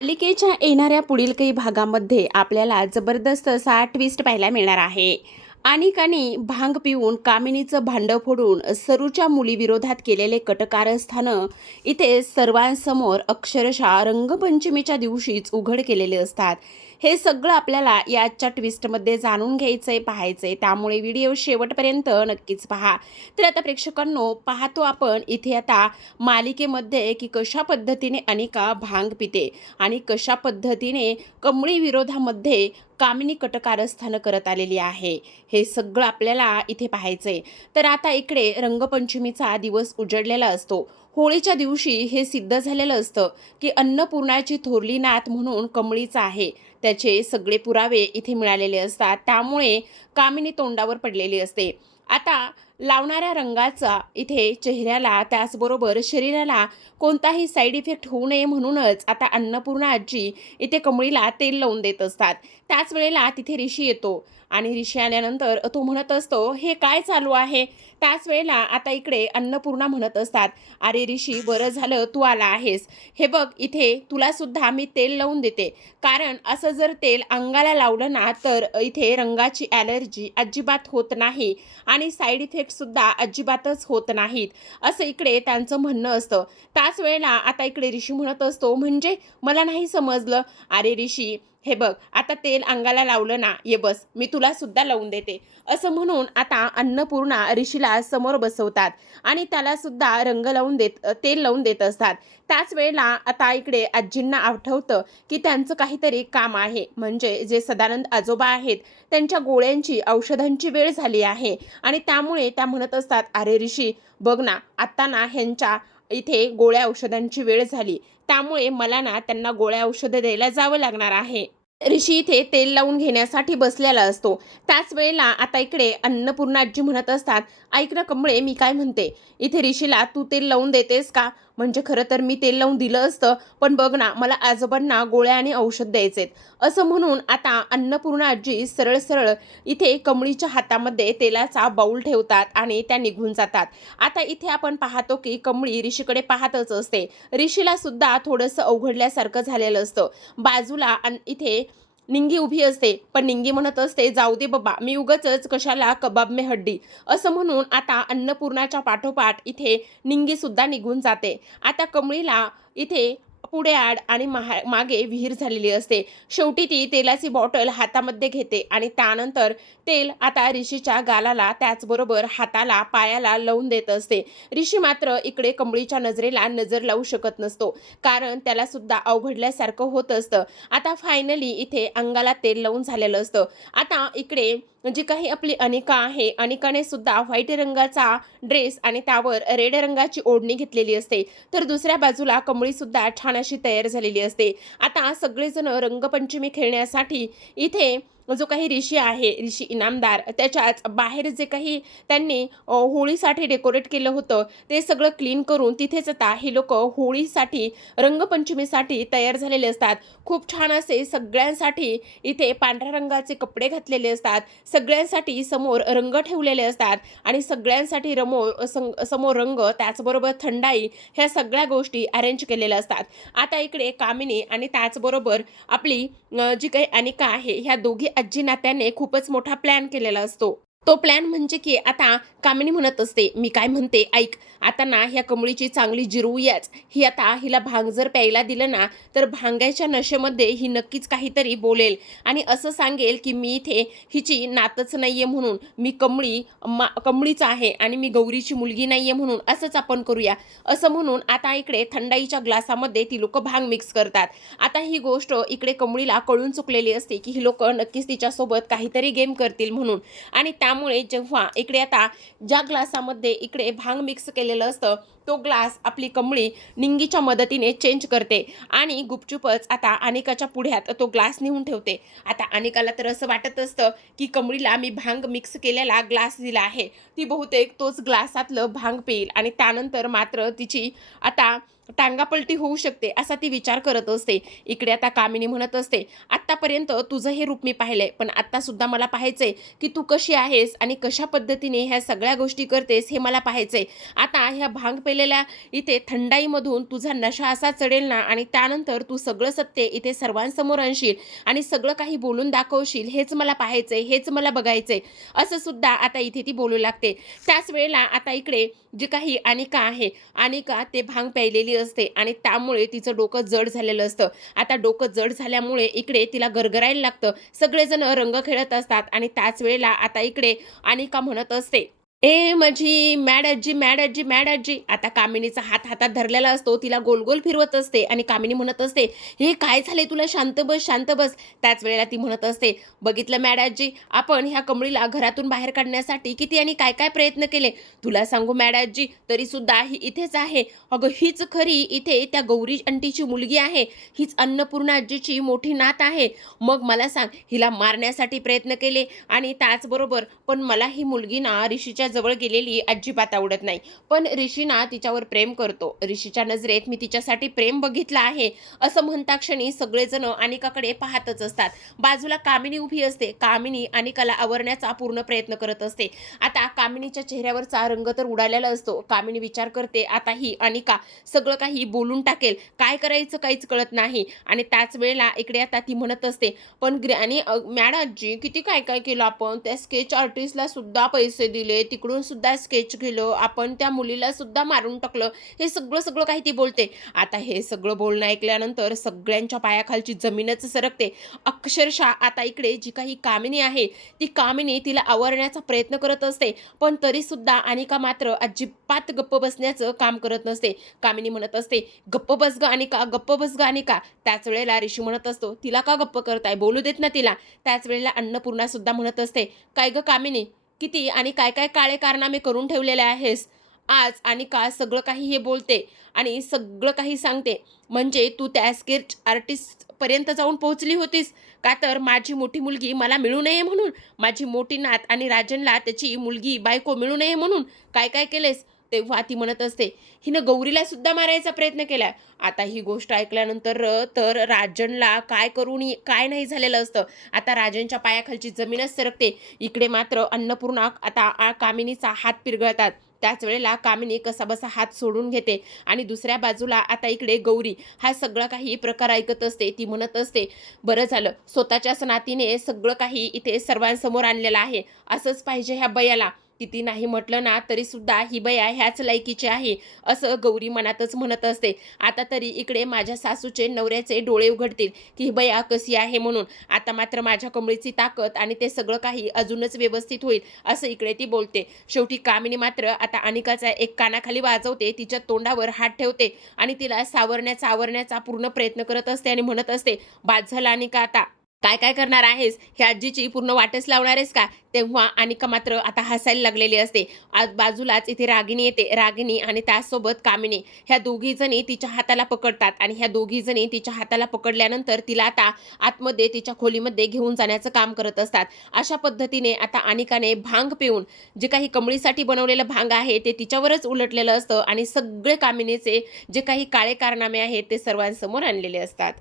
मालिकेच्या येणाऱ्या पुढील काही भागामध्ये आपल्याला जबरदस्त असा ट्विस्ट पाहायला मिळणार आहे. अनिकाने भांग पिऊन कामिनीचं भांडं फोडून सरूच्या मुलीविरोधात केलेले कटकारस्थानं इथे सर्वांसमोर अक्षरशः रंगपंचमीच्या दिवशीच उघड केलेले असतात. हे सगळं आपल्याला याच्या ट्विस्टमध्ये जाणून घ्यायचंय, पाहायचंय. त्यामुळे व्हिडिओ शेवटपर्यंत नक्कीच पहा. तर आता प्रेक्षकांनो, पाहतो आपण इथे आता मालिकेमध्ये की कशा पद्धतीने अनिका भांग पिते आणि कशा पद्धतीने कमळी विरोधामध्ये कामिनी कटकारस्थानं करत आलेली आहे. हे सगळं आपल्याला इथे पाहायचंय. तर आता इकडे रंगपंचमीचा दिवस उजडलेला असतो. होळीच्या दिवशी हे सिद्ध झालेलं असतं की अन्नपूर्णाची थोरली नात म्हणून कमळीचा आहे. त्याचे सगळे पुरावे इथे मिळालेले असतात. त्यामुळे कामिनी तोंडावर पडलेली असते. आता लावणाऱ्या रंगाचा इथे चेहऱ्याला त्याचबरोबर शरीराला कोणताही साईड इफेक्ट होऊ नये म्हणूनच आता अन्नपूर्णा आजी इथे कमळीला तेल लावून देत असतात. त्याच वेळेला तिथे ऋषी येतो आणि ऋषी आल्यानंतर तो म्हणत असतो, हे काय चालू आहे? त्याच वेळेला आता इकडे अन्नपूर्णा म्हणत असतात, अरे ऋषी, बरं झालं तू आला आहेस. हे बघ, इथे तुला सुद्धा मी तेल लावून देते. कारण असं जर तेल अंगाला लावलं ना तर इथे रंगाची ॲलर्जी अजिबात होत नाही आणि साईड इफेक्टसुद्धा अजिबातच होत नाहीत, असं इकडे त्यांचं म्हणणं असतं. त्याच वेळेला आता इकडे ऋषी म्हणत असतो, म्हणजे मला नाही समजलं. अरे ऋषी, हे बघ, आता तेल अंगाला लावलं ना, ये बस, मी तुला सुद्धा लावून देते. असं म्हणून आता अन्नपूर्णा ऋषीला समोर बसवतात आणि त्याला सुद्धा रंग लावून तेल लावून देत असतात. त्याच वेळेला आता इकडे आजींना आठवतं की त्यांचं काहीतरी काम आहे. म्हणजे जे सदानंद आजोबा आहेत त्यांच्या गोळ्यांची औषधांची वेळ झाली आहे आणि त्यामुळे त्या म्हणत असतात, अरे ऋषी, बघ ना, आता ना ह्यांच्या इथे गोळ्या औषधांची वेळ झाली. त्यामुळे मला ना त्यांना गोळ्या औषधं द्यायला जावं लागणार आहे. ऋषी इथे तेल लावून घेण्यासाठी बसलेला असतो. त्याच वेळेला आता इकडे अन्नपूर्णा आजी म्हणत असतात, ऐक ना कमळे, मी काय म्हणते, इथे ऋषीला तू तेल लावून देतेस का? म्हणजे खरं तर मी तेल लावून दिलं असतं, पण बघ ना, मला आजोबांना गोळ्या आणि औषध द्यायचेत. असं म्हणून आता अन्नपूर्णा आजी सरळ सरळ इथे कमळीच्या हातामध्ये तेलाचा बाऊल ठेवतात आणि त्या निघून जातात. आता इथे आपण पाहतो की कमळी ऋषीकडे पाहतच असते. ऋषीला सुद्धा थोडंसं अवघडल्यासारखं झालेलं असतं. बाजूला इथे निंगी उभी असते, पण निंगी म्हणत असते, जाऊ दे बाबा, मी उगाचच कशाला कबाब में हड्डी. असं म्हणून आता अन्नपूर्णाच्या पाठोपाठ इथे निंगी सुद्धा निघून जाते. आता कमळीला इथे पुढे आड आणि मागे विहीर झालेली असते. शेवटी ती तेलाची बॉटल हातामध्ये घेते आणि त्यानंतर तेल आता ऋषीच्या गालाला त्याचबरोबर हाताला, पायाला लावून देत असते. ऋषी मात्र इकडे कमळीच्या नजरेला नजर लावू शकत नसतो, कारण त्याला सुद्धा अवघडल्यासारखं होत असतं. आता फायनली इथे अंगाला तेल लावून झालेलं असतं. आता इकडे जी काही आपली अनिका आहे, अनिकाने सुद्धा व्हाईट रंगाचा ड्रेस आणि त्यावर रेड रंगाची ओढणी घेतलेली असते. तर दुसऱ्या बाजूला कमळी सुद्धा छान अशी तयार झालेली असते. आता सगळेजण रंगपंचमी खेळण्यासाठी इथे जो काही ऋषी आहे, ऋषी इनामदार, त्याच्याच बाहेर जे काही त्यांनी होळीसाठी डेकोरेट केलं होतं ते सगळं क्लीन करून तिथेच आता हे लोक होळीसाठी, रंगपंचमीसाठी तयार झालेले असतात. खूप छान असे सगळ्यांसाठी इथे पांढऱ्या रंगाचे कपडे घातलेले असतात. सगळ्यांसाठी समोर रंग ठेवलेले असतात आणि सगळ्यांसाठी समोर रंग, त्याचबरोबर थंडाई, ह्या सगळ्या गोष्टी अरेंज केलेल्या असतात. आता इकडे कामिनी आणि त्याचबरोबर आपली जी काही अनिका आहे, ह्या दोघी आजी नात्याने खूपच मोठा प्लॅन केलेला असतो. तो प्लॅन म्हणजे की आता कामिनी म्हणत असते, मी काय म्हणते ऐक, आता ना ह्या कमळीची चांगली जिरवूयाच. ही आता हिला भांग जर प्यायला दिलं ना तर भांगाच्या नशेमध्ये ही नक्कीच काहीतरी बोलेल आणि असं सांगेल की मी इथे हिची नातच नाहीये म्हणून, मी कमळीच आहे आणि मी गौरीची मुलगी नाहीये म्हणून, असंच आपण करूया. असं म्हणून आता इकडे थंडाईच्या ग्लासामध्ये ती लोक भांग मिक्स करतात. आता ही गोष्ट इकडे कमळीला कळून चुकलेली असते की ही लोक नक्कीच तिच्यासोबत काहीतरी गेम करतील म्हणून. आणि त्यामुळे जेव्हा इकडे आता ज्या ग्लासामध्ये इकडे भांग मिक्स केलेलं असतं तो ग्लास आपली कमळी निंगीच्या मदतीने चेंज करते आणि गुपचूपच आता अनिकाच्या पुढ्यात तो ग्लास नेऊन ठेवते. आता अनिकाला तर असं वाटत असतं की कमळीला मी भांग मिक्स केलेला ग्लास दिला आहे, ती बहुतेक तोच ग्लासातलं भांग पिईल आणि त्यानंतर मात्र तिची आता टांगापलटी होऊ शकते असा ती विचार करत असते. इकडे आता कामिनी म्हणत असते, आत्तापर्यंत तुझं हे रूप मी पाहिलंय, पण आत्तासुद्धा मला पाहायचंय की तू कशी आहेस आणि कशा पद्धतीने ह्या सगळ्या गोष्टी करतेस हे मला पाहायचंय. आता ह्या भांग पेलेल्या इथे थंडाईमधून तुझा नशा असा चढेल ना आणि त्यानंतर तू सगळं सत्य इथे सर्वांसमोर आणशील आणि सगळं काही बोलून दाखवशील, हेच मला पाहायचंय, हेच मला बघायचंय, असं सुद्धा आता इथे ती बोलू लागते. त्याच वेळेला आता इकडे जी काही अनिका आहे, अनिका ते भांग प्यायलेली असते आणि त्यामुळे तिचं डोकं जड झालेलं असतं. आता डोकं जड झाल्यामुळे इकडे तिला गरगरायला लागतं. सगळेजण रंग खेळत असतात आणि त्याच वेळेला आता इकडे अनिका म्हणत असते, ए माझी मॅड आजी, मॅड आजी, मॅड आजी. आता कामिनीचा हात हातात धरलेला असतो, तिला गोल गोल फिरवत असते आणि कामिनी म्हणत असते, हे काय झाले तुला, शांत बस, शांत बस. त्याच वेळेला ती म्हणत असते, बघितलं मॅड आजी, आपण ह्या कमळीला घरातून बाहेर काढण्यासाठी किती आणि काय काय प्रयत्न केले. तुला सांगू मॅड आजी, तरी सुद्धा ही इथेच आहे. अगं हीच खरी इथे त्या गौरी अंटीची मुलगी आहे, हीच अन्नपूर्णा आजीची मोठी नात आहे. मग मला सांग, हिला मारण्यासाठी प्रयत्न केले आणि त्याचबरोबर पण मला ही मुलगी ना ऋषीच्या जवळ गेलेली अजिबात आवडत नाही. पण ऋषी ना तिच्यावर प्रेम करतो. ऋषीच्या नजरेत मी तिच्यासाठी प्रेम बघितलं आहे, असं म्हणता क्षणी सगळेजण अनिकाकडे पाहतच असतात. बाजूला कामिनी उभी असते. कामिनी अनिकाला आवरण्याचा पूर्ण प्रयत्न करत असते. आता कामिनीच्या चेहऱ्यावरचा रंग तर उडालेला असतो. कामिनी विचार करते, आता ही अनिका सगळं काही बोलून टाकेल, काय करायचं काहीच कळत नाही. आणि त्याच वेळेला इकडे आता ती म्हणत असते, पण आणि मॅडम आजी किती काय काय केलं आपण, त्या स्केच आर्टिस्टला सुद्धा पैसे दिले, तिकडून सुद्धा स्केच केलं, आपण त्या मुलीला सुद्धा मारून टाकलं, हे सगळं सगळं काही ती बोलते. आता हे सगळं बोलणं ऐकल्यानंतर सगळ्यांच्या पायाखालची जमीनच सरकते. अक्षरशः आता इकडे जी काही कामिनी आहे, ती कामिनी तिला आवरण्याचा प्रयत्न करत असते, पण तरी सुद्धा अनिका मात्र अजिबात गप्प बसण्याचं काम करत नसते. कामिनी म्हणत असते, गप्प बस ग अनिका, गप्प बस ग अनिका. त्याच वेळेला ऋषी म्हणत असतो, तिला का गप्प करताय, बोलू देत ना तिला. त्याच वेळेला अन्नपूर्णा सुद्धा म्हणत असते, काय ग कामिनी, किती आणि काय काय काळे कारनामे करून ठेवलेले आहेस. आज अनिका सगळं काही हे बोलते आणि सगळं काही सांगते, म्हणजे तू त्या स्केच आर्टिस्ट पर्यंत जाऊन पोहोचली होतीस का, तर माझी मोठी मुलगी मला मिळू नये म्हणून, माझी मोठी नात आणि राजनला त्याची मुलगी बायको मिळू नये म्हणून काय काय केलेस. तेव्हा ती म्हणत असते, हिनं गौरीला सुद्धा मारायचा प्रयत्न केलाय. आता ही गोष्ट ऐकल्यानंतर तर राजनला काय करून काय नाही झालेलं असतं. आता राजनच्या पायाखालची जमीनच सरकते. इकडे मात्र अन्नपूर्णा आता कामिनीचा हात पिरगळतात. त्याच वेळेला कामिनी कसाबसा हात सोडून घेते आणि दुसऱ्या बाजूला आता इकडे गौरी हा सगळा काही प्रकार ऐकत असते. ती म्हणत असते, बरं झालं स्वतःच्याच नातीने सगळं काही इथे सर्वांसमोर आणलेलं आहे, असंच पाहिजे ह्या बयाला. किती नाही म्हटलं ना तरी सुद्धा ही बया ह्याच लायकीची आहे, असं गौरी मनातच म्हणत असते. आता तरी इकडे माझ्या सासूचे नवऱ्याचे डोळे उघडतील की ही बया कशी आहे म्हणून. आता मात्र माझ्या कमळीची ताकद आणि ते सगळं काही अजूनच व्यवस्थित होईल, असं इकडे ती बोलते. शेवटी कामिनी मात्र आता अनिकाचा एक कानाखाली वाजवते, तिच्या तोंडावर हात ठेवते आणि तिला आवरण्याचा पूर्ण प्रयत्न करत असते आणि म्हणत असते, बाद झाला अनिका, आता काय काय करणार आहेस, ह्या आजीची पूर्ण वाटच लावणार आहेस का. तेव्हा अनिका मात्र आता हसायला लागलेली असते. आज बाजूलाच इथे रागिनी येते. रागिनी आणि त्यासोबत कामिनी ह्या दोघी जणी तिच्या हाताला पकडतात आणि ह्या दोघी जणी तिच्या हाताला पकडल्यानंतर तिला आता आतमध्ये तिच्या खोलीमध्ये घेऊन जाण्याचं काम करत असतात. अशा पद्धतीने आता अनिकाने भांग पिऊन जे काही कमळीसाठी बनवलेलं भांग आहे ते तिच्यावरच उलटलेलं असतं आणि सगळे कामिनीचे जे काही काळे कारनामे आहेत ते सर्वांसमोर आणलेले असतात.